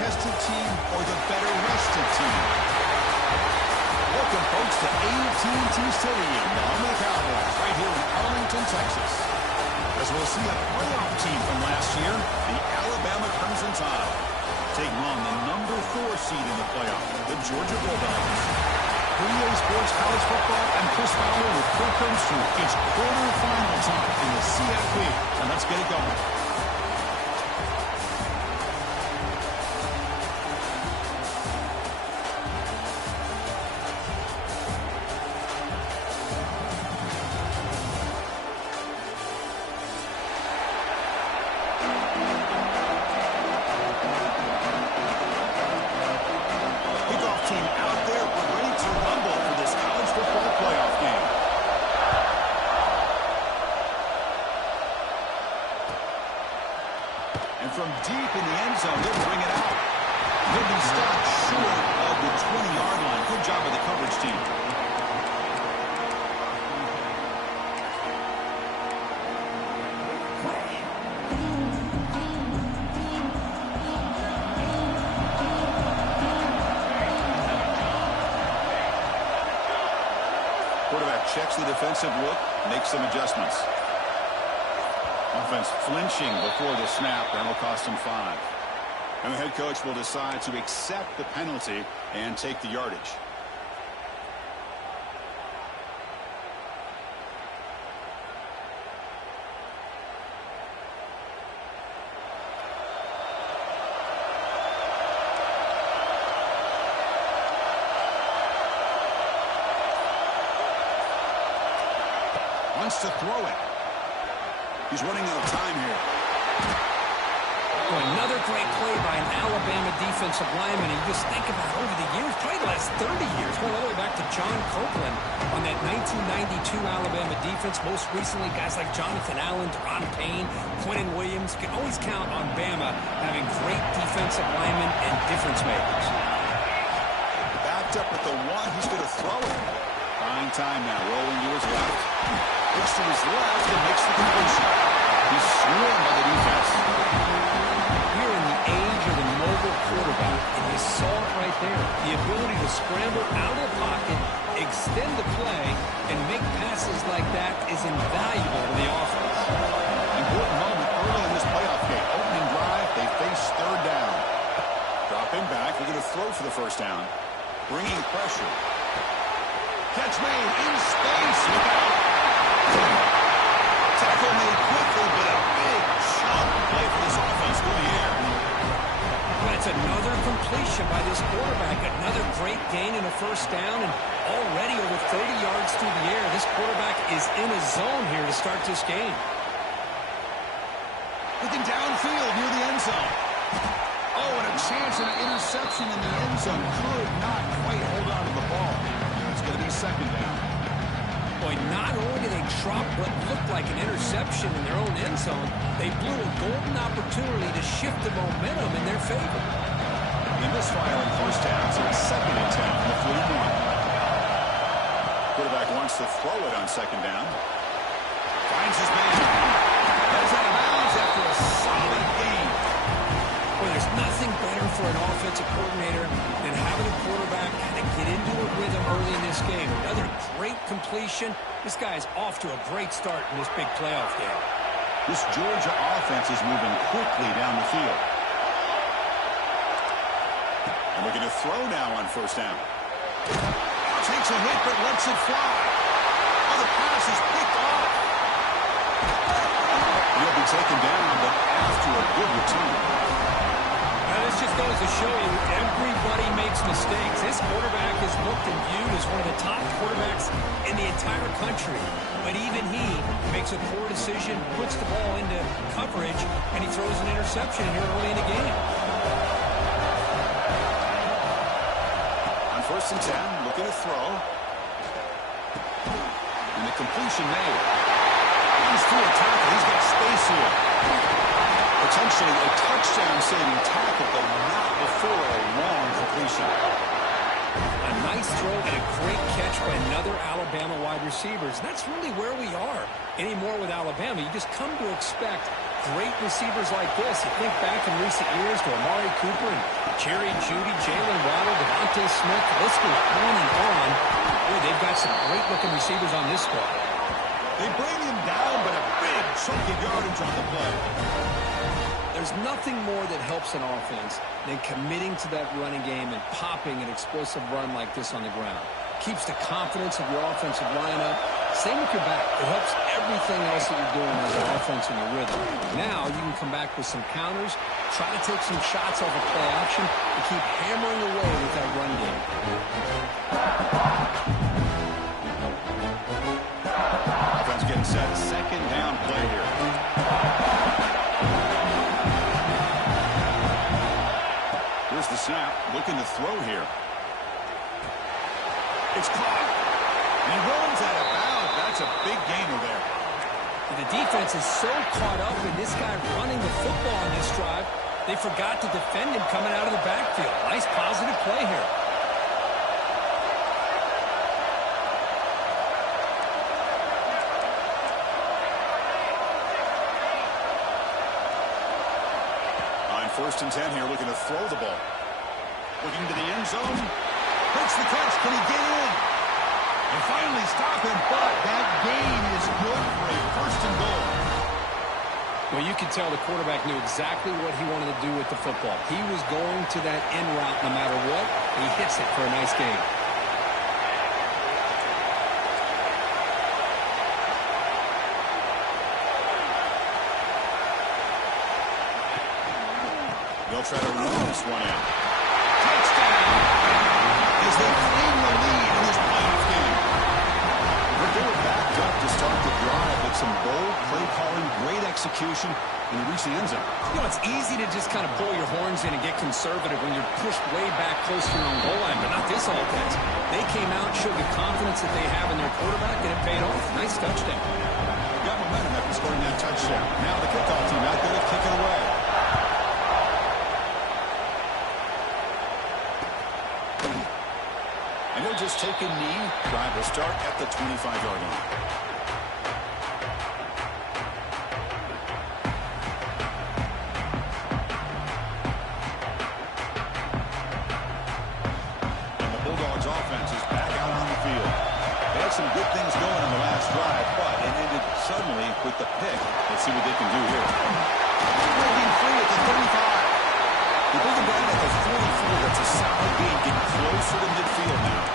tested team or the better rested team? Welcome, folks, to AT&T Stadium, the home of the Cowboys, right here in Arlington, Texas. As we'll see a playoff team from last year, the Alabama Crimson Tide, taking on the number 4 seed in the playoff, the Georgia Bulldogs. EA Sports College Football and Chris Fowler with Kirk comes through each quarterfinal time in the CFP. And let's get it going. From deep in the end zone, he'll bring it out. He'll be stopped short of the 20-yard line. Good job of the coverage team. Quarterback checks the defensive look, makes some adjustments. Offense flinching before the snap. That will cost him 5. And the head coach will decide to accept the penalty and take the yardage. Wants to throw it. He's running out of time here. Another great play by an Alabama defensive lineman. And you just think about over the years, probably the last 30 years, going all the way back to John Copeland on that 1992 Alabama defense. Most recently, guys like Jonathan Allen, Deron Payne, Quentin Williams. You can always count on Bama having great defensive linemen and difference makers. Backed up at the 1. He's going to throw it. Buying time now, rolling to his left. Looks to his left and makes the completion. He's swarmed by the defense. We're in the age of the mobile quarterback, and you saw it right there. The ability to scramble out of the pocket, extend the play, and make passes like that is invaluable to the offense. Important moment early in this playoff game. Opening drive, they face 3rd down. Dropping back, they're going to throw for the 1st down. Bringing pressure. Catch made in space. Look out. Tackle made quickly, but a big chunk play for this offense through the air. But it's another completion by this quarterback. Another great gain in a 1st down, and already over 30 yards through the air. This quarterback is in a zone here to start this game. Looking downfield near the end zone. Oh, and a chance at an interception in the end zone. Could not quite hold on to the ball. It's going to be 2nd down. Boy, not only did they drop what looked like an interception in their own end zone, they blew a golden opportunity to shift the momentum in their favor. The misfire on 1st down, so it's 2nd and 10 from the 41. Quarterback wants to throw it on 2nd down. Finds his man. Heads out of bounds after a solid gain. Well, there's nothing better for an offensive coordinator than having a quarterback kind of get into a rhythm early in this game. Another great completion. This guy is off to a great start in this big playoff game. This Georgia offense is moving quickly down the field. And looking to throw now on 1st down. Takes a hit but lets it fly. Oh, the pass is picked off. He'll be taken down, but after a good return. This just goes to show you everybody makes mistakes. This quarterback is looked and viewed as one of the top quarterbacks in the entire country. But even he makes a poor decision, puts the ball into coverage, and he throws an interception here early in the game. On 1st and 10, looking to throw. And the completion made. Runs through a tackle. He's got space here. Potentially a touchdown-saving tackle, but not before a long completion. A nice throw and a great catch by another Alabama wide receiver. And that's really where we are anymore with Alabama. You just come to expect great receivers like this. You think back in recent years to Amari Cooper and Jerry Jeudy, Jalen Waddle, Devontae Smith. The list goes on and on. Boy, they've got some great-looking receivers on this squad. They bring him down, but a big chunk of yardage on the play. There's nothing more that helps an offense than committing to that running game and popping an explosive run like this on the ground. Keeps the confidence of your offensive lineup. Same with your back. It helps everything else that you're doing as an offense in your rhythm. Now you can come back with some counters, try to take some shots off of play action, and keep hammering away with that run game. Offense getting set. Second down play here. Here's the snap. Looking to throw here. It's caught. He runs out of bounds. That's a big gainer there. The defense is so caught up in this guy running the football on this drive, they forgot to defend him coming out of the backfield. Nice positive play here. On 1st and 10 here, looking to throw the ball. Looking to the end zone. Makes the catch. Can he get in? And finally stop him, but that gain is good for a 1st and goal. Well, you could tell the quarterback knew exactly what he wanted to do with the football. He was going to that end route no matter what. He hits it for a nice gain. They'll try to run this one in. Touchdown! As they claim the lead in this playoff game. They were backed up to start the drive, but some bold play calling, great execution, and they reach the end zone. You know, it's easy to just kind of pull your horns in and get conservative when you're pushed way back close to your own goal line, but not this offense. They came out, showed the confidence that they have in their quarterback, and it paid off. Nice touchdown. Got momentum after scoring that touchdown. Now the kickoff team out there to kick it away. And he'll just take a knee. Drive will start at the 25-yard line. And the Bulldogs offense is back out on the field. They had some good things going in the last drive, but it ended suddenly with the pick. Let's see what they can do here. Breaking free at the 35. They bring him down at the 44. That's a solid gain. Getting closer to midfield now.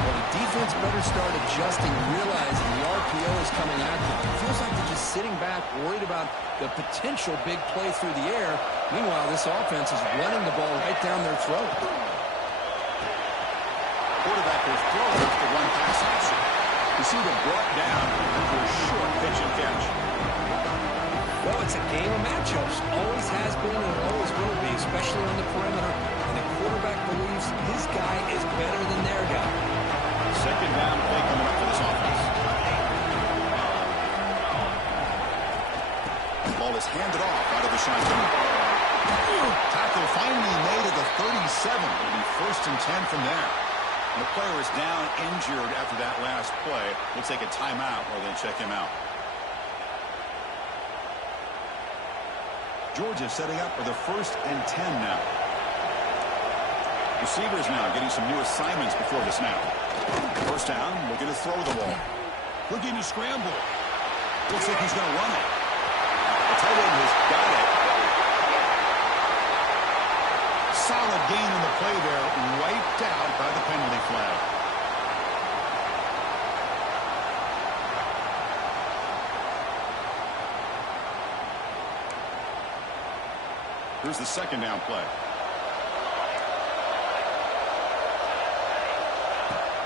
Well, the defense better start adjusting and realizing the RPO is coming at them. It feels like they're just sitting back, worried about the potential big play through the air. Meanwhile, this offense is running the ball right down their throat. Quarterback will throw it to one pass option. Receiver brought down after a short pitch and catch. Well, it's a game of matchups. Always has been and always will be, especially on the perimeter. And the quarterback believes his guy is better than their guy. Second down play coming up for this offense. The ball is handed off out of the shotgun. Tackle finally made at the 37. It'll be 1st and 10 from there. And the player is down injured after that last play. We'll take a timeout while they check him out. Georgia setting up for the 1st and 10 now. Receivers now getting some new assignments before the snap. First down, looking to throw the ball. Looking to scramble. Looks like he's going to run it. The tight end has got it. Solid gain in the play there, wiped out by the penalty flag. Here's the second down play.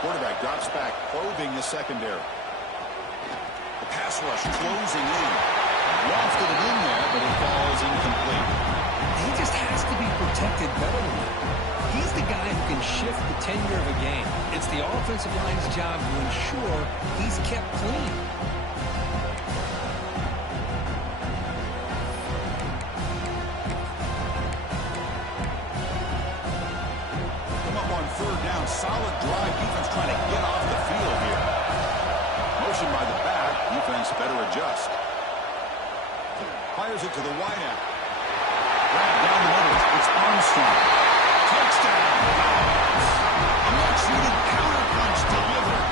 Quarterback drops back, probing the secondary. The pass rush closing in. Lofted it in there, but it falls incomplete. He just has to be protected better than that. He's the guy who can shift the tenure of a game. It's the offensive line's job to ensure he's kept clean. Solid drive. Defense trying to get off the field here. Motion by the back. Defense better adjust. Fires it to the wideout. Grab down the middle. It's Armstrong. Touchdown. A much-needed counter-punch delivered.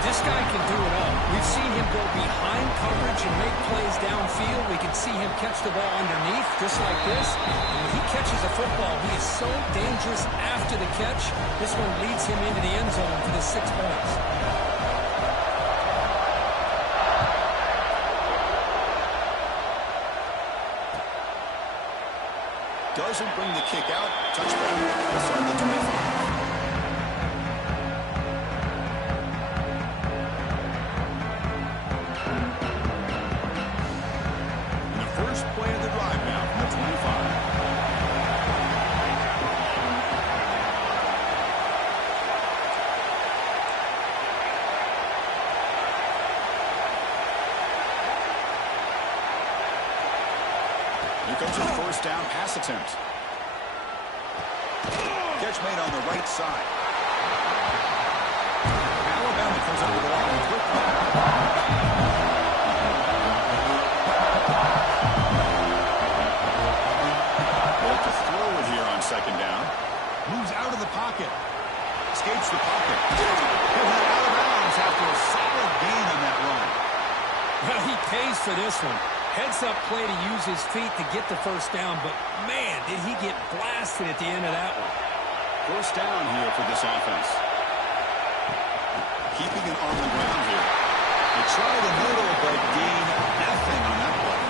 This guy can do it all. We've seen him go behind coverage and make plays downfield. We can see him catch the ball underneath, just like this. And when he catches a football, he is so dangerous after the catch. This one leads him into the end zone for the 6 points. Doesn't bring the kick out. Touchback. That's on the 25. Play of the drive now from the 25. Here comes his first down pass attempt. Catch made on the right side. Alabama comes up with the line quickly. Second down. Moves out of the pocket. Escapes the pocket. He'll head out of bounds after a solid gain on that run. Well, he pays for this one. Heads-up play to use his feet to get the first down, but, man, did he get blasted at the end of that one. First down here for this offense. Keeping it on the ground here. They try the middle, but gain nothing on that play.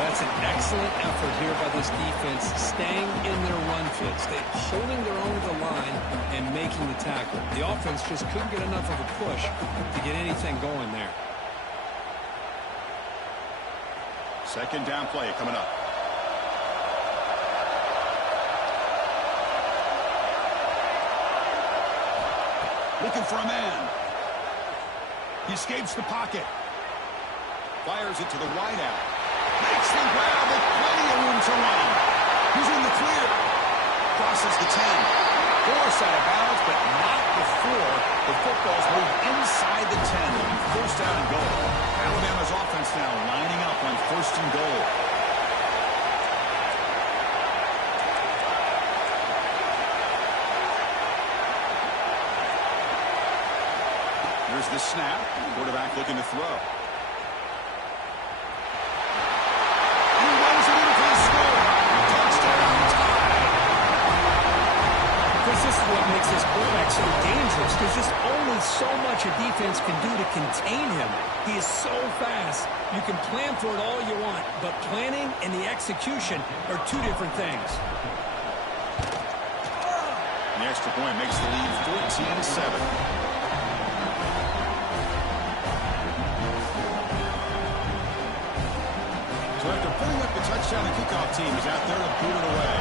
That's an excellent effort here by this defense, staying in their run fits. They're holding their own to the line and making the tackle. The offense just couldn't get enough of a push to get anything going there. Second down play coming up. Looking for a man. He escapes the pocket. Fires it to the wideout. Makes the grab with plenty of room to run. He's in the clear. Crosses the 10. Forced out of bounds, but not before the football's moved inside the 10. First down and goal. Alabama's offense now lining up on first and goal. Here's the snap. Quarterback looking to throw. This is what makes this quarterback so dangerous. There's just only so much a defense can do to contain him. He is so fast. You can plan for it all you want, but planning and the execution are two different things. The extra point makes the lead 14-7. So after putting up the touchdown, the kickoff team is out there to boot it away.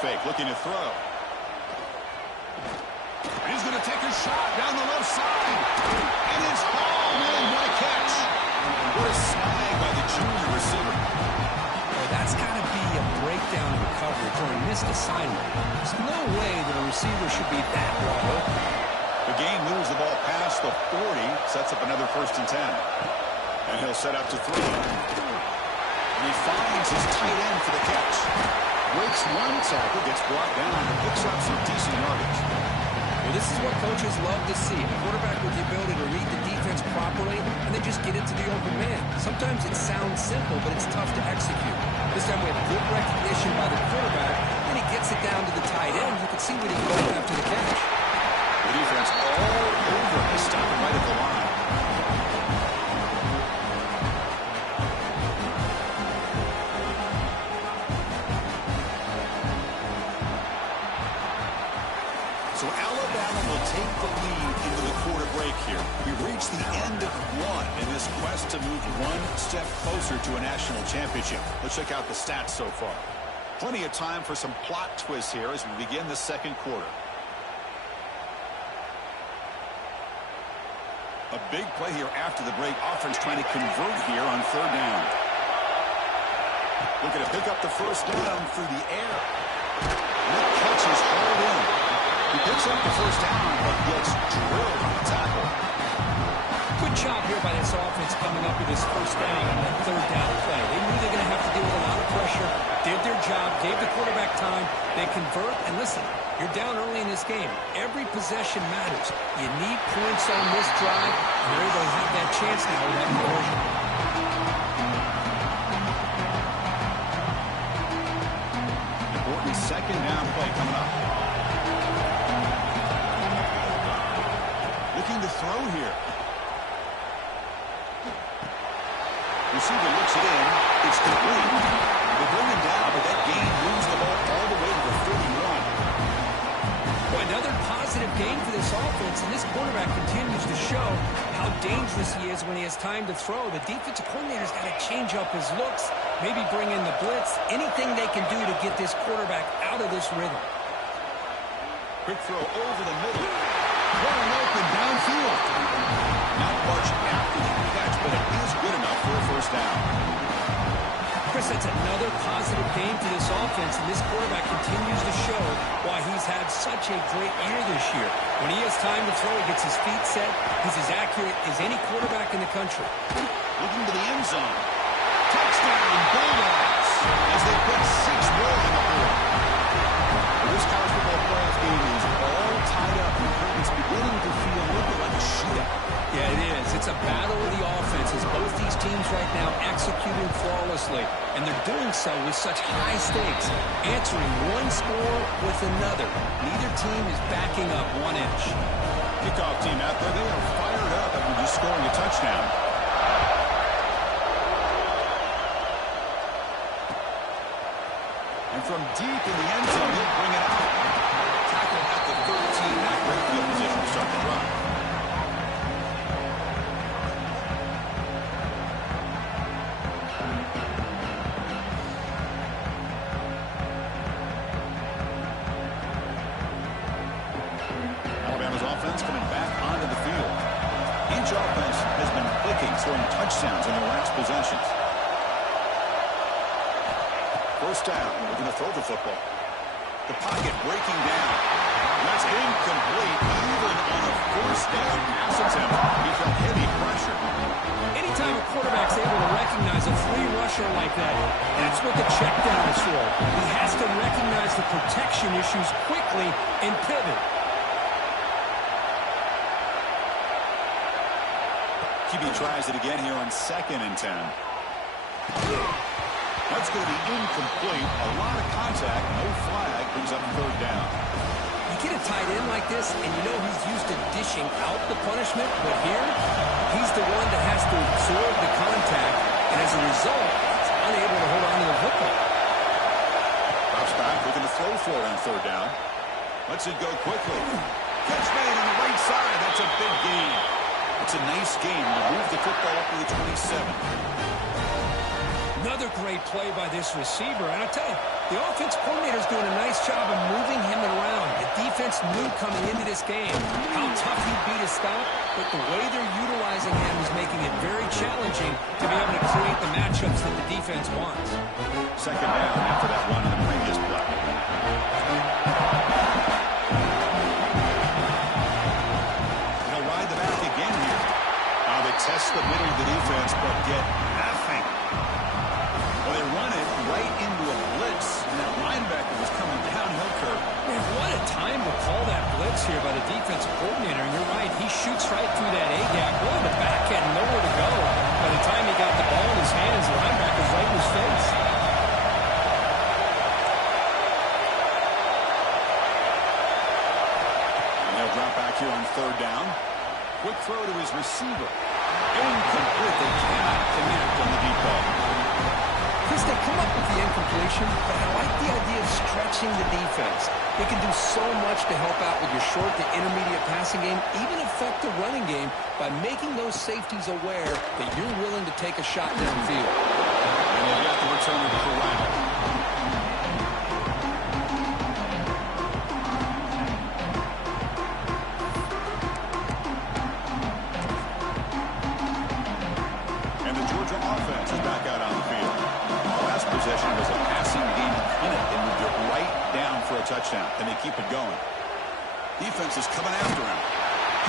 Fake, looking to throw. And he's going to take a shot down the left side. And it's all in. What a catch. What a snag by the junior receiver. Well, that's got to be a breakdown in coverage or a missed assignment. There's no way that a receiver should be that wide open. The game moves the ball past the 40, sets up another first and 10. And he'll set up to throw. And he finds his tight end for the catch. Breaks one tackle, gets brought down, and picks up some decent yardage. Well, this is what coaches love to see. A quarterback with the ability to read the defense properly and then just get into the open man. Sometimes it sounds simple, but it's tough to execute. This time we have good recognition by the quarterback, and he gets it down to the tight end. You can see what he goes after the catch. The defense all over him, stopping right at the line. So Alabama will take the lead into the quarter break here. We've reached the end of one in this quest to move one step closer to a national championship. Let's check out the stats so far. Plenty of time for some plot twists here as we begin the second quarter. A big play here after the break. Offense trying to convert here on third down. Looking to pick up the first down through the air. That catch is hauled in. He picks up the first down, but gets drilled on the tackle. Good job here by this offense coming up with this first down on that third down play. They knew they were going to have to deal with a lot of pressure, did their job, gave the quarterback time. They convert, and listen, you're down early in this game. Every possession matters. You need points on this drive, and they're able to have that chance now with that conversion. Important second down play coming up. Looking to throw here. Receiver looks it in. It's complete. They bring him down, but that gain moves the ball all the way to the 31. Boy, another positive gain for this offense, and this quarterback continues to show how dangerous he is when he has time to throw. The defensive coordinator's got to change up his looks, maybe bring in the blitz, anything they can do to get this quarterback out of this rhythm. Quick throw over the middle. Wide open downfield. Not much after the catch, but it is good enough for a first down. Chris, that's another positive game for this offense, and this quarterback continues to show why he's had such a great year this year. When he has time to throw, he gets his feet set. He's as accurate as any quarterback in the country. Looking to the end zone. Touchdown, Bulldogs, as they put 6 more on the board. This college football playoff game is all tied up, and it's beginning to feel a little bit like a shootout. Yeah, it is. It's a battle of the offenses. Both these teams right now executing flawlessly, and they're doing so with such high stakes, answering one score with another. Neither team is backing up 1 inch. Kickoff team out there, they are fired up after just scoring a touchdown. And from deep in the end zone, he'll bring it out. Tackle at the 13, not great field position to start the run. Alabama's offense coming back onto the field. Each offense has been clicking, scoring touchdowns in their last possessions. First down, we're going to throw the football. The pocket breaking down. That's incomplete, even on a first down pass attempt. He felt heavy pressure. Anytime a quarterback's able to recognize a free rusher like that, that's what the check down is for. He has to recognize the protection issues quickly and pivot. QB tries it again here on 2nd and 10. That's going to be incomplete. A lot of contact, no flag, brings up third down. You get a tight end like this, and you know he's used to dishing out the punishment, but here, he's the one that has to absorb the contact, and as a result, he's unable to hold on to the football. Drops back, looking to throw for it on third down. Lets it go quickly. Catch made on the right side. That's a big gain. It's a nice game to move the football up to the 27. Another great play by this receiver. And I tell you, the offense coordinator's doing a nice job of moving him around. The defense knew coming into this game how tough he'd be to stop, but the way they're utilizing him is making it very challenging to be able to create the matchups that the defense wants. Second down after that run in the previous play. They'll ride the back again here. They test the middle of the defense, but get nothing. Well, they run it right into a blitz, and that linebacker was coming downhill curve. Man, what a time to call that blitz here by the defensive coordinator. And you're right, he shoots right through that A-gap. Really, the back had nowhere to go. By the time he got the ball in his hands, the linebacker's right in his face. And they'll drop back here on third down. Quick throw to his receiver. Incomplete. They cannot connect on the deep ball. Chris, they come up with the incompletion, but I like the idea of stretching the defense. It can do so much to help out with your short to intermediate passing game, even affect the running game by making those safeties aware that you're willing to take a shot downfield. And they've got the returner corralled. And the Georgia offense is back out on the field. The last possession was a passing game clinic. They moved it right down for a touchdown, and they keep it going. Defense is coming after him.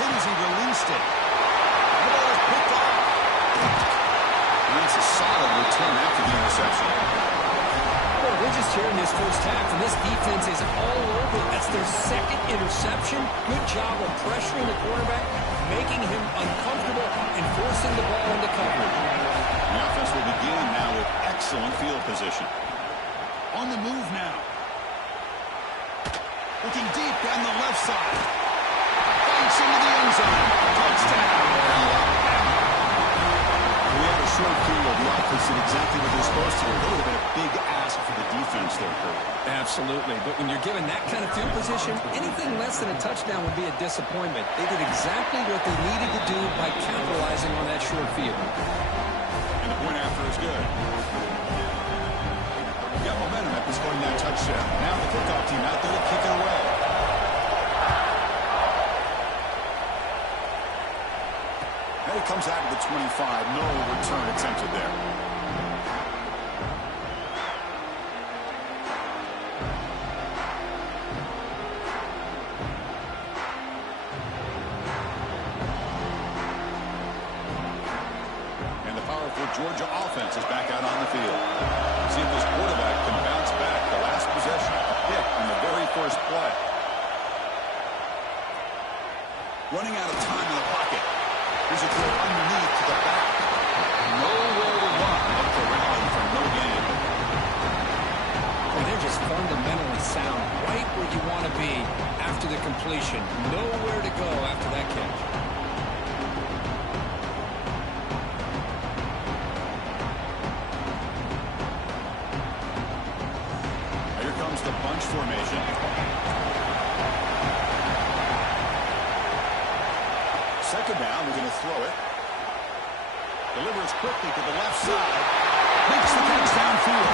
Hennessy released it. The ball is picked off. And that's a solid return after the interception. Well, we're just here in this first half, and this defense is all over. That's their second interception. Good job of pressuring the quarterback, making him uncomfortable, and forcing the ball into coverage. The offense will begin now with excellent field position. On the move now. Looking deep down the left side. Banks into the end zone. Touchdown. We have a short field. The offense did exactly what they're supposed to do. That would have been a big ask for the defense there, Kurt. Absolutely. But when you're given that kind of field position, anything less than a touchdown would be a disappointment. They did exactly what they needed to do by capitalizing on that short field. And the point after is good. Got momentum after scoring that touchdown. Now the kickoff team out there to kick it away. And it comes out of the 25. No return attempted there. And the powerful Georgia offense is back out on the field. See if this quarterback can bounce back. The last possession, a pick in the very first play. Running out of time in the pocket. Here's a throw underneath to the back. Nowhere to run up the rally for no gain. Well, they're just fundamentally sound, right where you want to be after the completion. Nowhere to go after that catch. Here comes the bunch formation. Second down, they're going to throw it. Delivers quickly to the left side. Makes the catch downfield.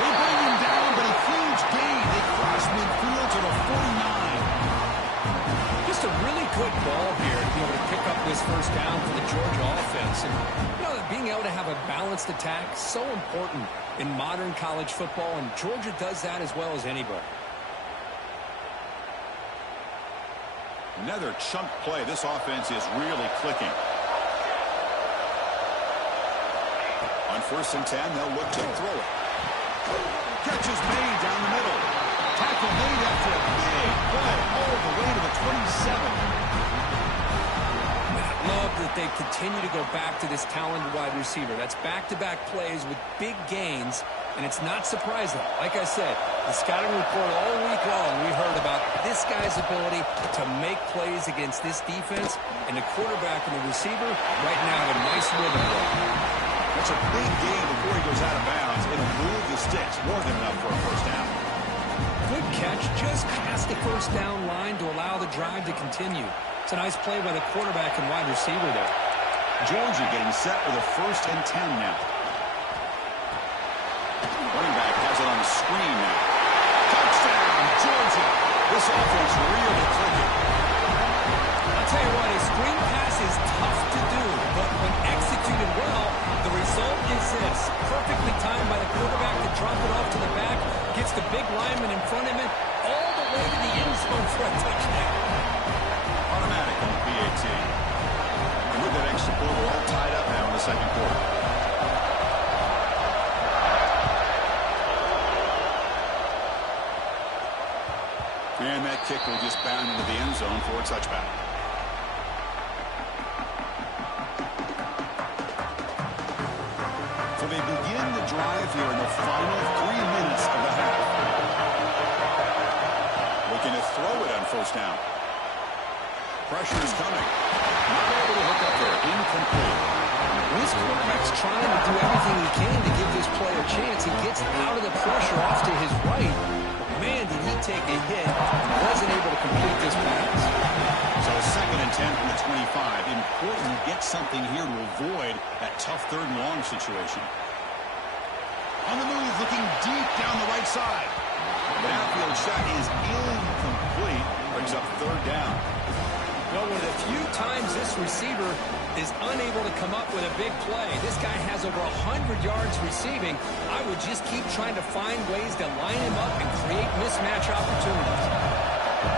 They bring him down, but a huge gain. They cross midfield to the 49. Just a really good ball here to be able to pick up this first down for the Georgia offense. And, being able to have a balanced attack, so important in modern college football, and Georgia does that as well as anybody. Another chunk play. This offense is really clicking. On 1st and 10, they'll look to throw it. Catch is made down the middle. Tackle made after a big play all the way to the 27. Love that they continue to go back to this talented wide receiver. That's back-to-back plays with big gains, and it's not surprising. Like I said, the scouting report all week long, we heard about this guy's ability to make plays against this defense, and the quarterback and the receiver right now have a nice rhythm going. That's a big gain before he goes out of bounds. It'll move the sticks more than enough for a first down. Good catch, just past the first down line to allow the drive to continue. It's a nice play by the quarterback and wide receiver there. Georgia getting set with a 1st and 10 now. Running back has it on the screen now. Touchdown, Georgia. This offense really clicking. I'll tell you what, a screen pass is tough to do, but when executed well, the result is this. Perfectly timed by the quarterback to drop it off to the back, gets the big lineman in front of him, all the way to the end zone for a touchdown. Automatic on the PAT. And with that extra point, we're all tied up now in the second quarter. And that kick will just bound into the end zone for a touchback. So they begin the drive here in the final 3 minutes of the half. Looking to throw it on 1st down. Pressure is coming. Not able to hook up there. Incomplete. This quarterback's trying to do everything he can to give this play a chance. He gets out of the pressure off to his right. Man, did he take a hit and wasn't able to complete this pass. So 2nd and 10 from the 25. Important to get something here to avoid that tough 3rd and long situation. On the move, looking deep down the right side. The outfield shot is incomplete. Brings up 3rd down. Well, one of the few times this receiver is unable to come up with a big play. This guy has over 100 yards receiving. I would just keep trying to find ways to line him up and create mismatch opportunities.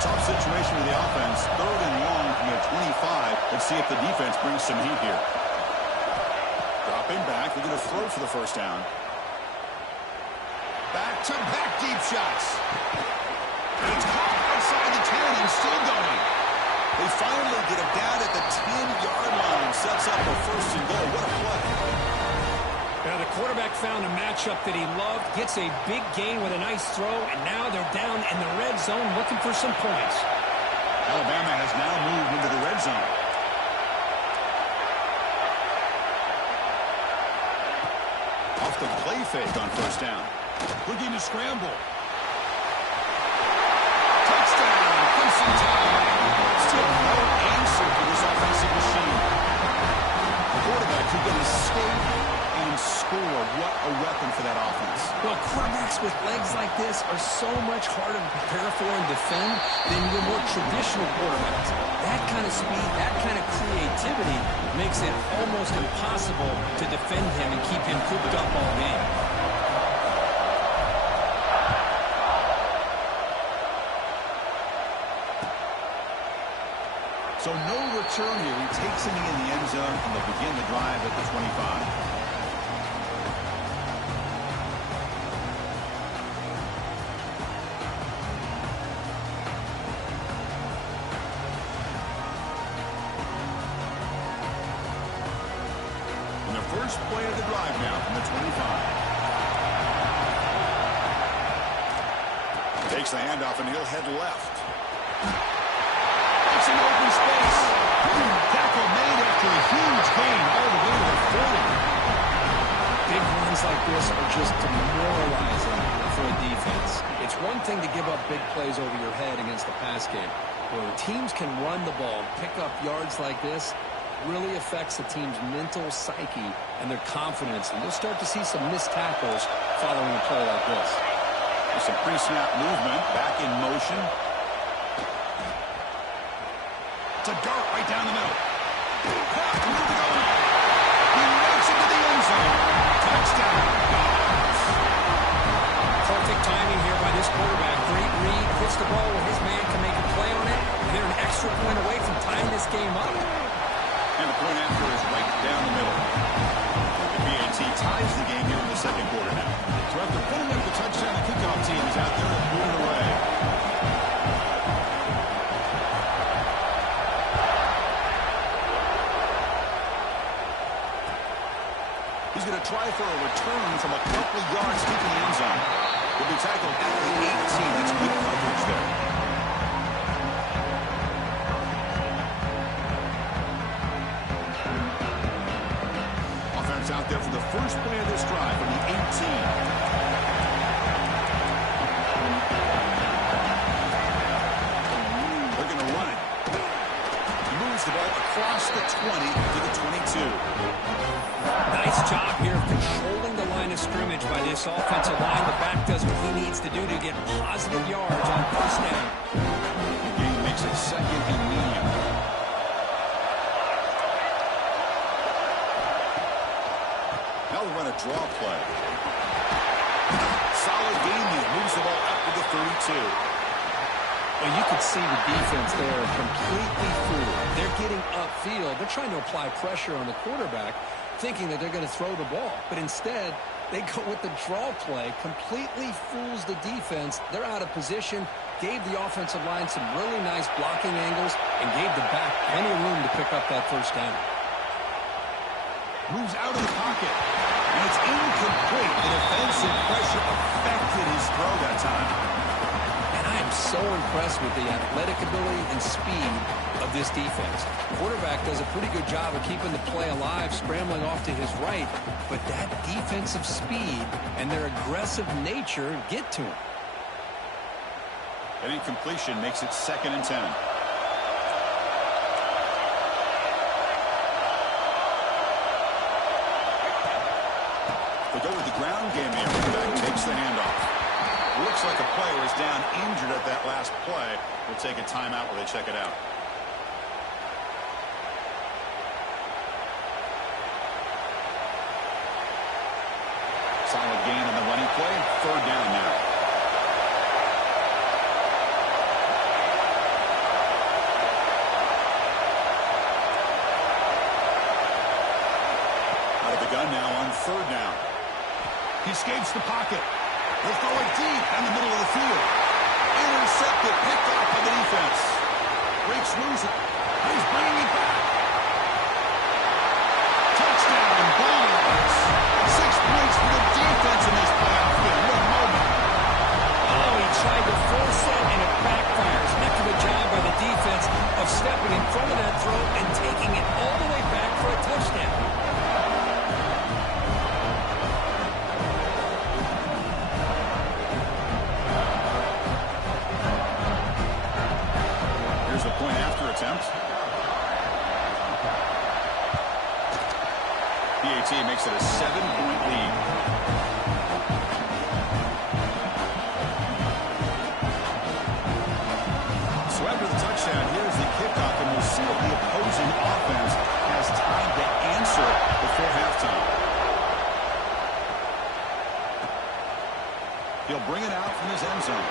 Tough situation with the offense. 3rd and long from the 25. Let's see if the defense brings some heat here. Dropping back. They're going to throw for the 1st down. Back-to-back deep shots. And it's caught outside the 10 and still going. They finally get him down at the 10-yard line. Sets up a 1st and goal. What a play. Now the quarterback found a matchup that he loved, gets a big gain with a nice throw, and now they're down in the red zone looking for some points. Alabama has now moved into the red zone. Off the play fake on 1st down. Looking to scramble. Touchdown. Crimson Tide. Still no answer for this offensive machine. The quarterback who's going to skate and score. What a weapon for that offense. Well, quarterbacks with legs like this are so much harder to prepare for and defend than your more traditional quarterbacks. That kind of speed, that kind of creativity makes it almost impossible to defend him and keep him cooped up all game. So no return here. He takes him in the end zone, and they'll begin the drive at the 25. And the first play of the drive now from the 25. Takes the handoff, and he'll head left. It's an open space. Tackle made after a huge gain all the way to the 40. Big runs like this are just demoralizing for a defense. It's one thing to give up big plays over your head against the pass game. Where teams can run the ball, pick up yards like this, really affects the team's mental psyche and their confidence. And you'll start to see some missed tackles following a play like this. There's some pre-snap movement, back in motion. It's a dart right down the middle. Clock moving on. He makes it to the end zone. Touchdown. Perfect timing here by this quarterback. Great read, puts the ball where his man can make a play on it, and they're an extra point away from tying this game up. And the point after is right down the middle. The PAT ties the game here in the 2nd quarter now. So after putting up the touchdown, the kickoff team is out there to boot it away. He's going to try for a return from a couple of yards deep in the end zone. He'll be tackled at the 18. That's good coverage there. Offense out there for the first play of this drive from the 18. The ball across the 20 to the 22. Nice job here of controlling the line of scrimmage by this offensive line. The back does what he needs to do to get positive yards on 1st down. The game makes it 2nd and medium. Now we run a draw play. Solid gain here. Moves the ball up to the 32. Well, you could see the defense there completely fooled. They're getting upfield. They're trying to apply pressure on the quarterback, thinking that they're going to throw the ball. But instead, they go with the draw play, completely fools the defense. They're out of position, gave the offensive line some really nice blocking angles, and gave the back plenty of room to pick up that 1st down. Moves out of the pocket, and it's incomplete. The defensive pressure affected his throw that time. So impressed with the athletic ability and speed of this defense. Quarterback does a pretty good job of keeping the play alive, scrambling off to his right, but that defensive speed and their aggressive nature get to him. An incompletion makes it 2nd and 10. They go with the ground game here. The back takes the handoff. Looks like a player is down injured at that last play. We'll take a timeout while they check it out. Solid gain on the running play. 3rd down now. Out of the gun now on 3rd down. He escapes the pocket. He'll throw it deep in the middle of the field. Intercepted, picked off by the defense. Breaks loose. He's bringing it back. Touchdown, Bombers. 6 points for the defense in this playoff game. What a moment. Oh, he tried to force it, and it backfires. Heck of a job by the defense of stepping in front of that throw and taking it all the way back for a touchdown. Here's the point after attempt. PAT makes it a 7-point lead. So after the touchdown, here's the kickoff, and we'll see if the opposing offense has time to answer before halftime. He'll bring it out from his end zone.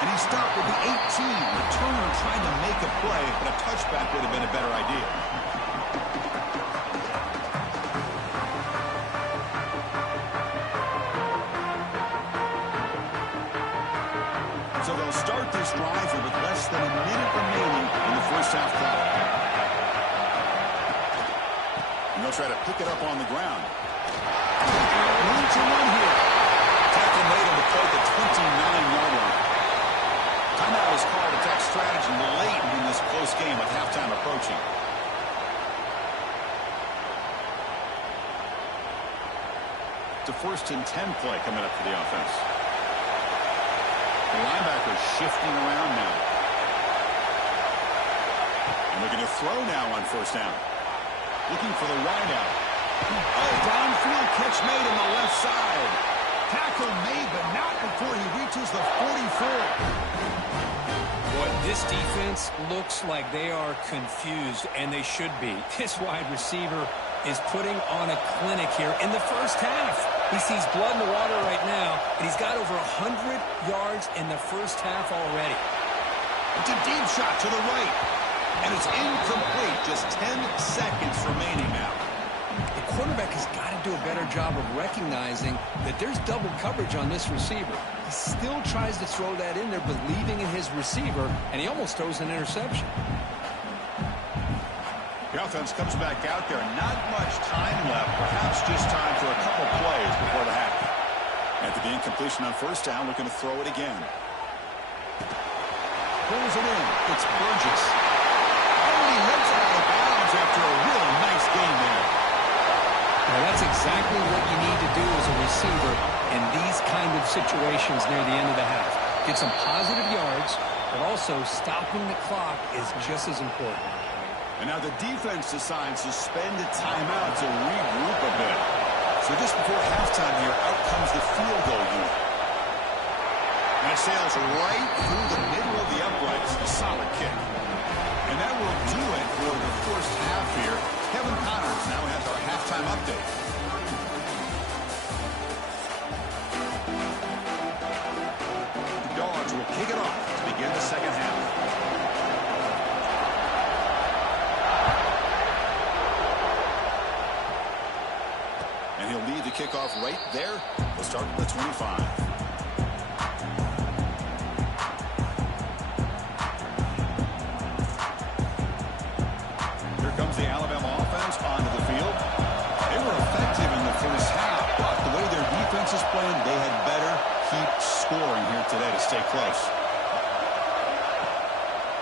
And he stopped with the 18. Returner trying to make a play, but a touchback would have been a better idea. So they'll start this drive with less than a minute remaining in the first half clock. And they'll try to pick it up on the ground. Room to run here. Tackle made on the play at the 29-yard line. Timeout is called. Attack strategy late in this close game with halftime approaching. It's a 1st and 10 play coming up for the offense. The linebacker shifting around now. And looking to throw now on 1st down. Looking for the wide out. Oh, downfield catch made on the left side. Tackle made, but not before he reaches the 44. Boy, this defense looks like they are confused, and they should be. This wide receiver is putting on a clinic here in the first half. He sees blood in the water right now, and he's got over 100 yards in the first half already. It's a deep shot to the right, and it's incomplete. Just 10 seconds remaining now. The quarterback has got to do a better job of recognizing that there's double coverage on this receiver. He still tries to throw that in there, believing in his receiver, and he almost throws an interception. The offense comes back out there. Not much time left. Perhaps just time for a couple plays before the half. After the incompletion on 1st down, looking to throw it again. Pulls it in. It's Burgess. Oh, he heads it out of bounds after a really nice game there. Now, that's exactly what you need to do as a receiver in these kind of situations near the end of the half. Get some positive yards, but also stopping the clock is just as important. And now the defense decides to spend a timeout to regroup a bit. So just before halftime here, out comes the field goal unit. And it sails right through the middle of the uprights. A solid kick. And that will do it for the first half here. Kevin Connors now has our halftime update. The Dogs will kick it off to begin the second half. And he'll lead the kickoff right there. We'll start at the 25. The Alabama offense onto the field. They were effective in the first half, but the way their defense is playing, they had better keep scoring here today to stay close.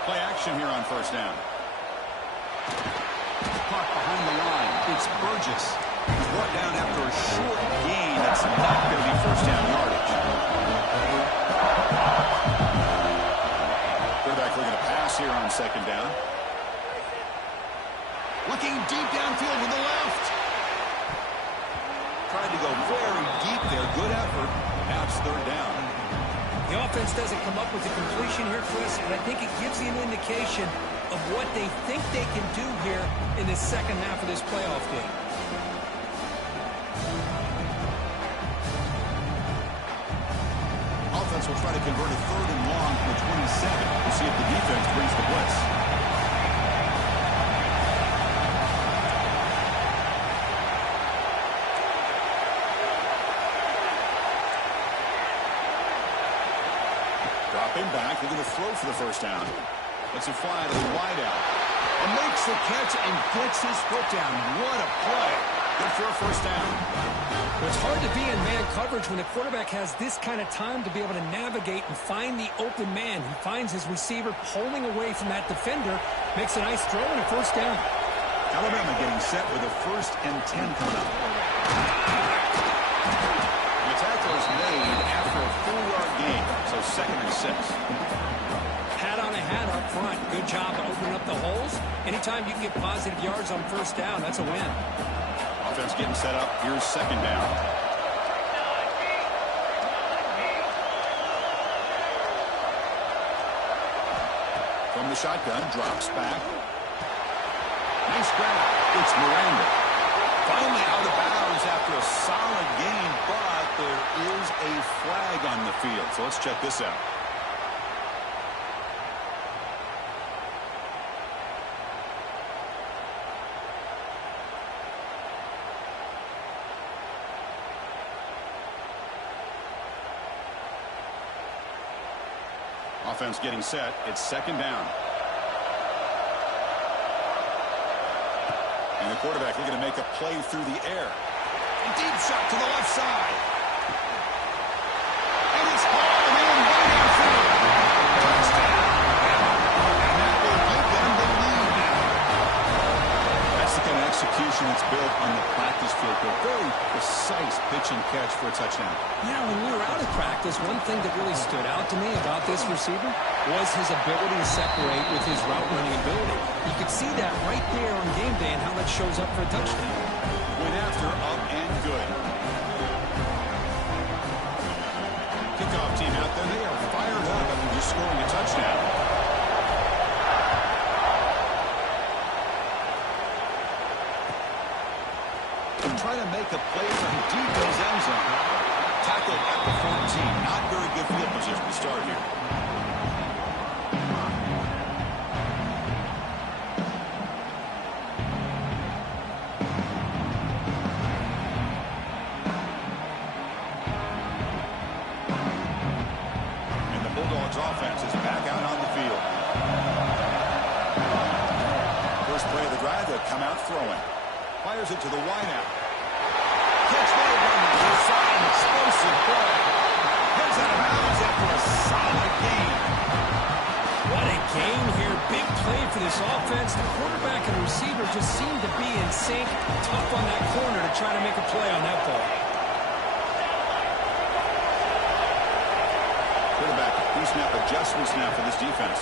Play action here on 1st down. Caught behind the line. It's Burgess. He's brought down after a short gain. That's not going to be 1st down yardage. tried to go very deep there. Good effort. Now it's third down. The offense doesn't come up with the completion here, Chris, but I think it gives you an indication of what they think they can do here in the second half of this playoff game. Offense will try to convert a third and long from the 27. We'll see if the defense brings the blitz. Drop him back. They're going to throw for the first down. Let's a fly to the wideout. And makes the catch and gets his foot down. What a play. Good for a first down. Well, it's hard to be in man coverage when the quarterback has this kind of time to be able to navigate and find the open man. He finds his receiver pulling away from that defender, makes a nice throw and a first down. Alabama getting set with a 1st and 10 coming up. The tackle is made after a 4-yard gain, so 2nd and 6. Hat on a hat up front. Good job of opening up the holes. Anytime you can get positive yards on first down, that's a win. Offense getting set up. Here's 2nd down. From the shotgun, drops back. Nice grab. It's Miranda. Finally out of bounds after a solid gain, but there is a flag on the field. So let's check this out. Offense getting set. It's 2nd down. And the quarterback looking to make a play through the air. A deep shot to the left side. And it's hauled in way downfield. Touchdown. And that will give them the lead now. That's the kind of execution that's built on the practice field. A very precise pitch and catch for a touchdown. Yeah, when we were out of practice, one thing that really stood out to me about this receiver was his ability to separate with his route running ability. You could see that right there on game day and how that shows up for a touchdown. Went after, up and good. Kickoff team out there, they are fired up after just scoring a touchdown. Try to make a play from deep in his end zone. Tackle at the 14. Not very good field position to start here. And the Bulldogs offense is back out on the field. First play of the drive, they'll come out throwing. Fires it to the wideout. Catch by Bama. Inside an explosive play. Heads out of bounds after a solid gain. What a game here. Big play for this offense. The quarterback and receiver just seem to be in sync. Tough on that corner to try to make a play on that ball. Quarterback, pre-snap adjustments now for this defense.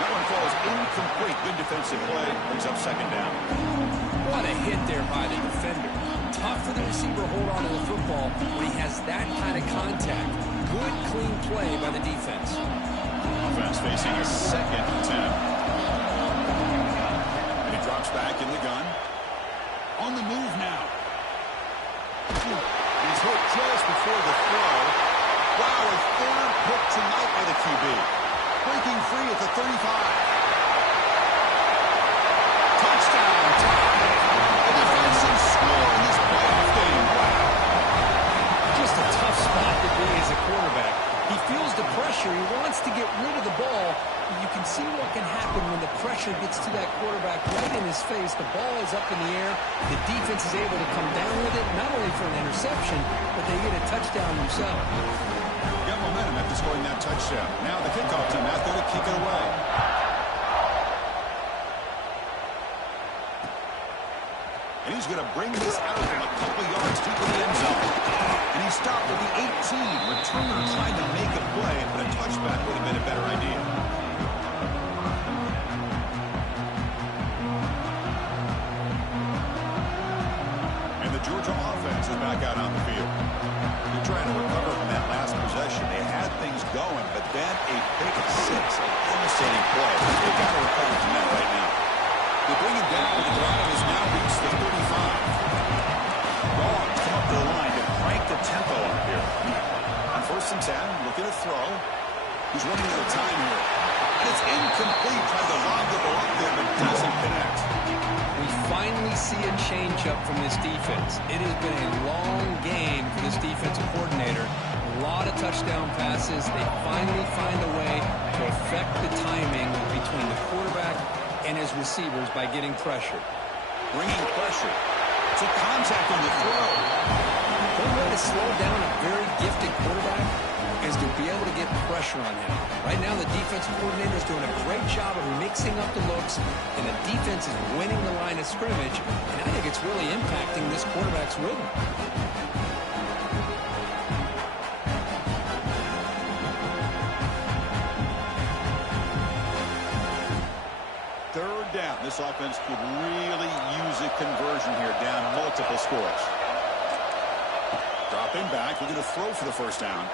That one falls incomplete. Good defensive play. Brings up 2nd down. What a hit there by the defender. Tough for the receiver to hold on to the football when he has that kind of contact. Good, clean play by the defense. Offense facing a 2nd and 10. And he drops back in the gun. On the move now. He's hit just before the throw. Wow, a 3rd pick tonight by the QB. Breaking free at the 35. Touchdown. A defensive score in this playoff game. Wow. Just a tough spot to be as a quarterback. He feels the pressure. He wants to get rid of the ball. You can see what can happen when the pressure gets to that quarterback right in his face. The ball is up in the air. The defense is able to come down with it, not only for an interception, but they get a touchdown themselves. Got momentum after scoring that touchdown. Now the kickoff team out there to kick it away. And he's going to bring this out from a couple yards deep in the end zone. And he stopped at the 18. Returner trying to make a play, but a touchback would have been a better idea. Georgia offense is back out on the field. They're trying to recover from that last possession. They had things going, but then a pick six, a devastating play. They've got to recover from that right now. They bring him down, and the drive has now reached the 35. Dogs come up to the line to crank the tempo up here. On 1st and 10, looking to throw. He's running out of time here. And it's incomplete. Tried to lob the ball up there, but doesn't connect. We finally see a change-up from this defense. It has been a long game for this defensive coordinator. A lot of touchdown passes. They finally find a way to affect the timing between the quarterback and his receivers by getting pressure. Bringing pressure. To contact on the throw. The way to slow down a very gifted quarterback is to be able to get pressure on him. Right now, the defensive coordinator is doing a great job of mixing up the looks, and the defense is winning the line of scrimmage, and I think it's really impacting this quarterback's rhythm. Third down. This offense could really use a conversion here, down multiple scores. Dropping back, looking to throw for the first down.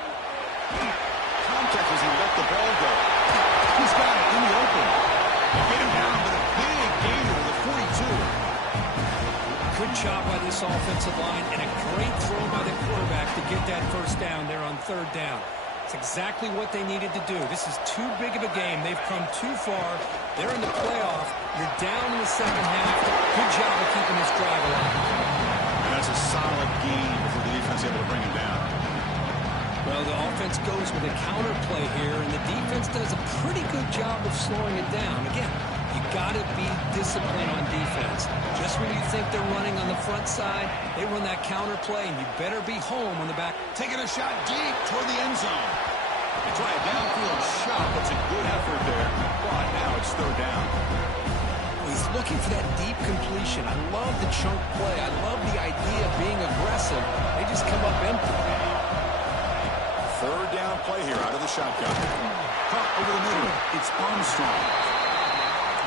Contact as he let the ball go. He's got it in the open. They get him down, but a big gainer to the 42. Good job by this offensive line, and a great throw by the quarterback to get that first down there on 3rd down. It's exactly what they needed to do. This is too big of a game. They've come too far. They're in the playoff. You're down in the second half. Good job of keeping this drive alive. And that's a solid game before the defense able to bring him down. Well, the offense goes with a counter play here, and the defense does a pretty good job of slowing it down. Again, you got to be disciplined on defense. Just when you think they're running on the front side, they run that counter play, and you better be home on the back. Taking a shot deep toward the end zone. They try a downfield shot. That's a good effort there. But now it's 3rd down. He's looking for that deep completion. I love the chunk play. I love the idea of being aggressive. They just come up empty. 3rd down play here out of the shotgun. Caught over the middle. It's Armstrong.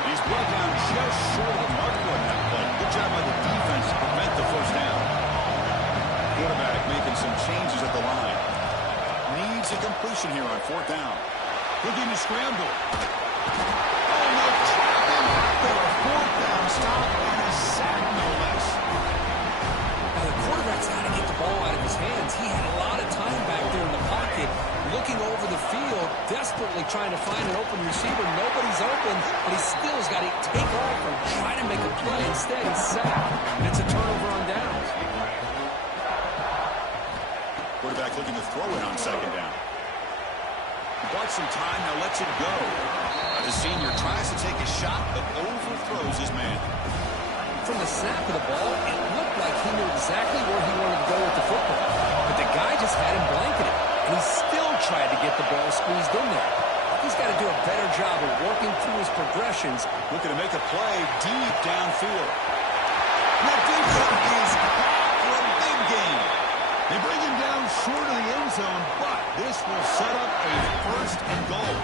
He's brought down just short of the marker on that play. Good job by the defense to prevent the first down. Quarterback making some changes at the line. Needs a completion here on 4th down. Looking to scramble. Oh, no. Trapping after a 4th down stop and a sack, no less. Now, the quarterback's got to get the ball out of his hands. He had a lot of time back there in the pocket, looking over the field, desperately trying to find an open receiver. Nobody's open, but he still has got to take off and try to make a play. Instead, he's sacked, and it's a turnover on downs. Quarterback looking to throw it on 2nd down. He bought some time, now lets it go. The senior tries to take a shot, but overthrows his man. From the snap of the ball, it looked like he knew exactly where he wanted to go with the football. But the guy just had him blanketed, and he still tried to get the ball squeezed in there. He's got to do a better job of working through his progressions. Looking to make a play deep downfield. That defense is back for a big game. They bring him down short of the end zone, but this will set up a 1st and goal.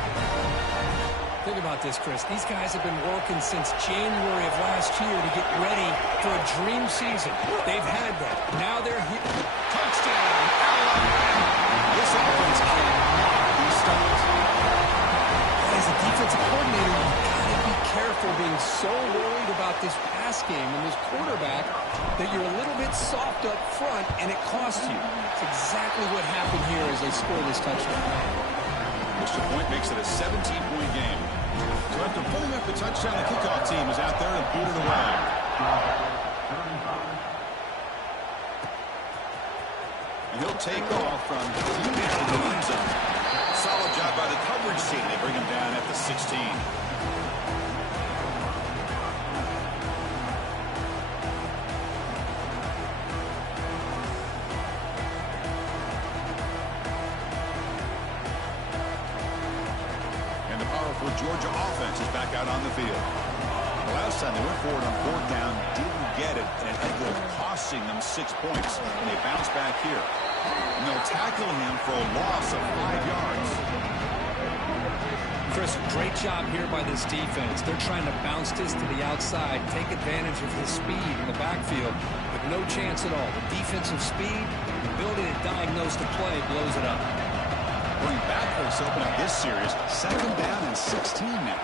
Think about this, Chris. These guys have been working since January of last year to get ready for a dream season. They've had that. Now they're here. Touchdown, Alabama. This offense cannot be stopped. As a defensive coordinator, you've got to be careful being so worried about this pass game and this quarterback that you're a little bit soft up front, and it costs you. It's exactly what happened here as they score this touchdown. Extra point makes it a 17-point game. So after pulling up the touchdown, the kickoff team is out there and boot it away. And he'll take off from deep into the end zone. Solid job by the coverage team. They bring him down at the 16. For Georgia offense is back out on the field. The last time they went forward on 4th down, didn't get it, and it ended up costing them 6 points. And they bounce back here. And they'll tackle him for a loss of 5 yards. Chris, great job here by this defense. They're trying to bounce this to the outside, take advantage of his speed in the backfield. But No chance at all. The defensive speed, the ability to diagnose the play blows it up. Going backwards to open up this series. 2nd down and 16 now.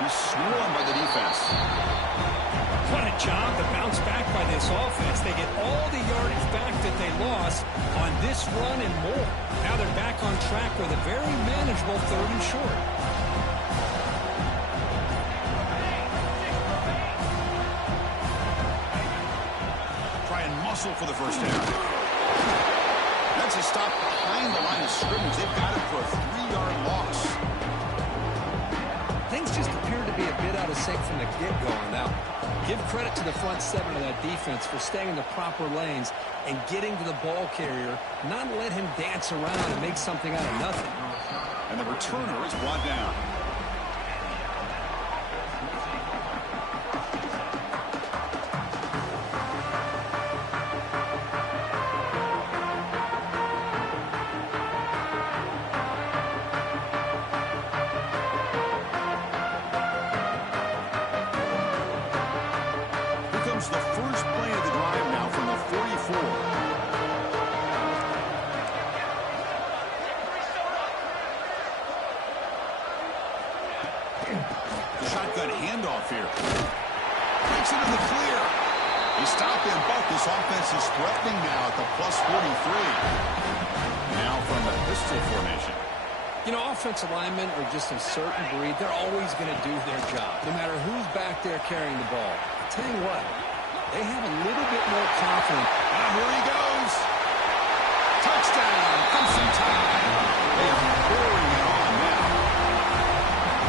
He's swarmed by the defense. What a job to bounce back by this offense. They get all the yardage back that they lost on this run and more. Now they're back on track with a very manageable 3rd and short. Try and muscle for the 1st down. That's a stop behind the line of scrimmage. They've got it for a 3-yard loss. Things just appear to be a bit out of sync from the get-go on that one. Give credit to the front 7 of that defense for staying in the proper lanes and getting to the ball carrier, not let him dance around and make something out of nothing. And the returner is brought down. The first play of the drive now from the 44. The shotgun handoff here. Breaks into the clear. He stopped them both. This offense is threatening now at the +43. Now from the pistol formation. You know, offensive linemen are just a certain breed. They're always going to do their job, no matter who's back there carrying the ball. I'll tell you what. They have a little bit more confidence. Now here he goes. Touchdown. Crimson Tide. They are pouring it on now.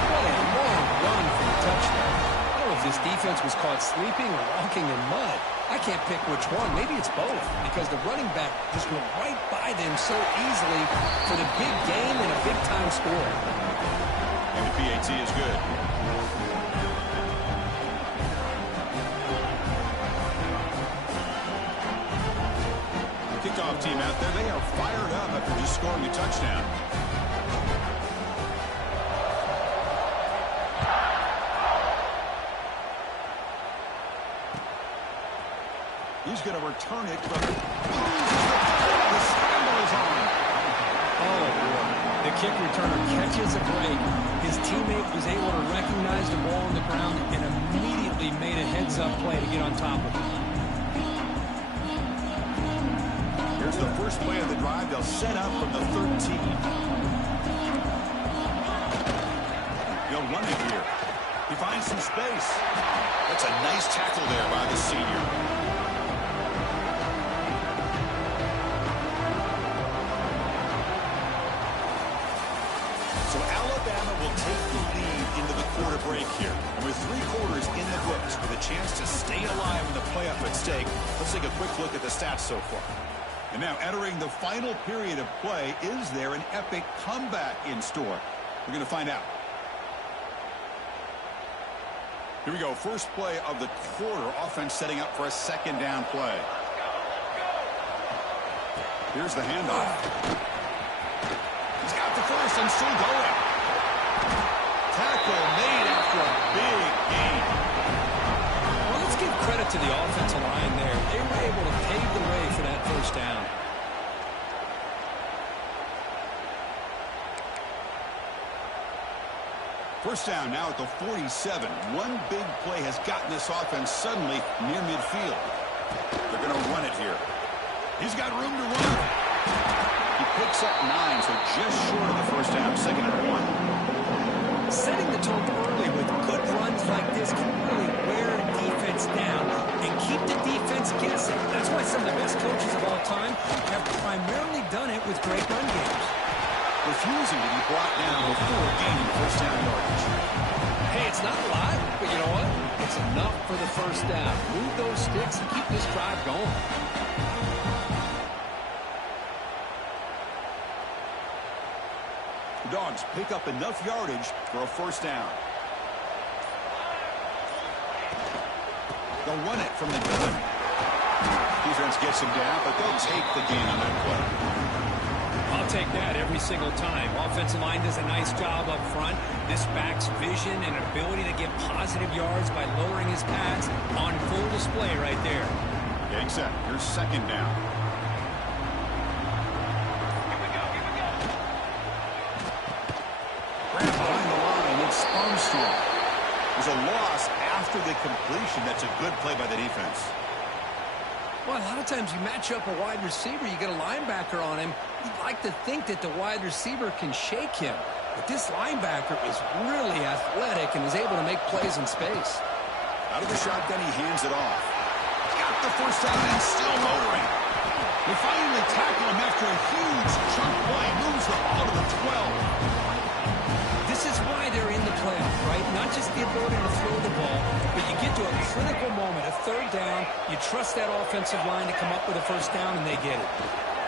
What a long run for the touchdown. I don't know if this defense was caught sleeping or walking in mud. I can't pick which one. Maybe it's both, because the running back just went right by them so easily for the big game and a big-time score. And the PAT is good. Kickoff team out there. They are fired up after just scoring a touchdown. He's going to return it from the scramble is on. Oh, boy. The kick returner catches a break. His teammate was able to recognize the ball on the ground and immediately made a heads-up play to get on top of it. Here's the first play of the drive. They'll set up from the 13. He'll run it here. He finds some space. That's a nice tackle there by the senior. So Alabama will take the lead into the quarter break here. And with 3 quarters in the books with a chance to stay alive in the playoff at stake, let's take a quick look at the stats so far. And now entering the final period of play, is there an epic comeback in store? We're going to find out. Here we go. First play of the quarter. Offense setting up for a 2nd down play. Here's the handoff. He's got the first and still going. Tackle made after a big gain. Well, let's give credit to the offensive line there. They were able to pave the way for that 1st down. First down now at the 47. One big play has gotten this offense suddenly near midfield. They're going to run it here. He's got room to run. He picks up 9, so just short of the 1st down, 2nd and 1. Setting the tone early with good runs like this can really wear a defense down and keep the defense guessing. That's why some of the best coaches of all time have primarily done it with great run games. Refusing to be brought down before gaining 1st down yardage. Hey, it's not a lot, but you know what? It's enough for the 1st down. Move those sticks and keep this drive going. The Dogs pick up enough yardage for a 1st down. They'll run it from the gun. Defense gets him down, but they'll take the gain on that play. Well, I'll take that every single time. Offensive line does a nice job up front. This back's vision and ability to get positive yards by lowering his pads on full display right there. Getting set. Here's second down. Grab behind the line. It's Armstrong. There's a loss after the completion. That's a good play by the defense. Well, a lot of times you match up a wide receiver, you get a linebacker on him. You'd like to think that the wide receiver can shake him. But this linebacker is really athletic and is able to make plays in space. Out of the shotgun, he hands it off. Got the first down and still motoring. They finally tackle him after a huge chunk play. Moves the ball to the 12. This is why they're in the playoff, right? Not just the ability to throw the ball, but you get to a critical moment, a third down, you trust that offensive line to come up with a first down, and they get it.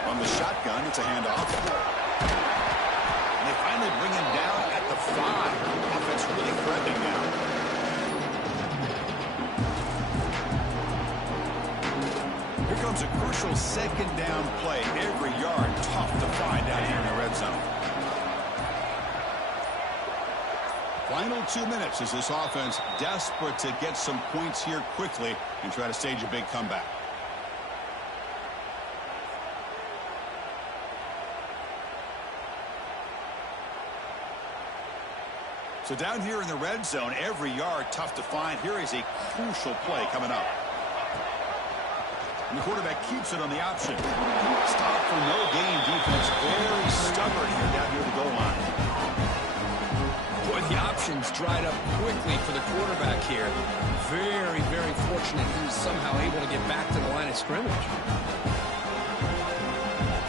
On the shotgun, it's a handoff. And they finally bring him down at the 5. Offense really threatening now. Here comes a crucial second down play. Every yard tough to find out here in the red zone. Final 2 minutes as this offense desperate to get some points here quickly and try to stage a big comeback. So down here in the red zone, every yard tough to find. Here is a crucial play coming up. And the quarterback keeps it on the option. Stop for no gain defense. Very stubborn here down here at the goal line. Boy, the options dried up quickly for the quarterback here. Very, very fortunate he was somehow able to get back to the line of scrimmage.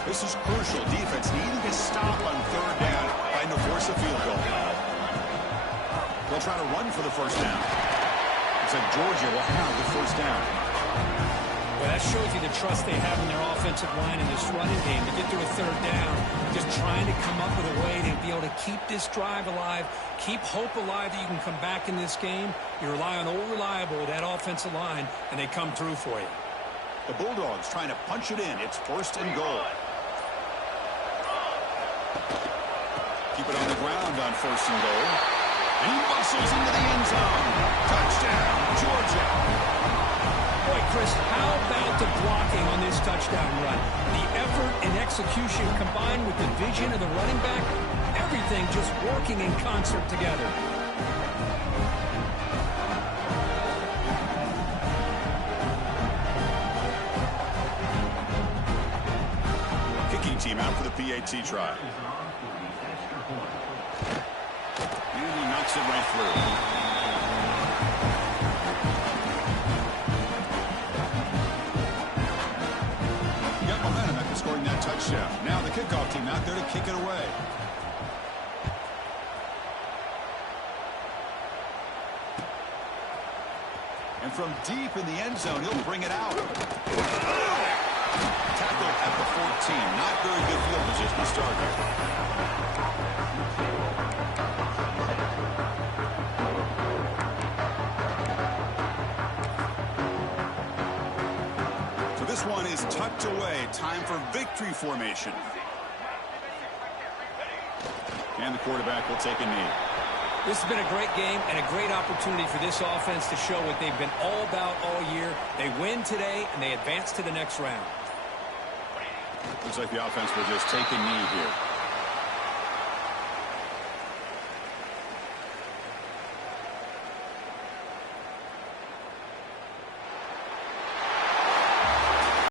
This is crucial. Defense needing to stop on third down, trying to force a field goal. They'll try to run for the first down. Looks like Georgia will have the first down. Well, that shows you the trust they have in their offensive line in this running game to get to a third down. Just trying to come up with a way to be able to keep this drive alive, keep hope alive that you can come back in this game. You rely on old reliable, that offensive line, and they come through for you. The Bulldogs trying to punch it in. It's first and goal. Keep it on the ground on first and goal. And he muscles into the end zone. Touchdown, Georgia. Boy, Chris, how about the blocking on this touchdown run? The effort and execution combined with the vision of the running back, everything just working in concert together. Kicking team out for the PAT try. And he knocks it right through. Scoring that touchdown. Now the kickoff team out there to kick it away. And from deep in the end zone, he'll bring it out. Tackle at the 14. Not very good field position to start here. This one is tucked away. Time for victory formation. And the quarterback will take a knee. This has been a great game and a great opportunity for this offense to show what they've been all about all year. They win today, and they advance to the next round. Looks like the offense will just take a knee here.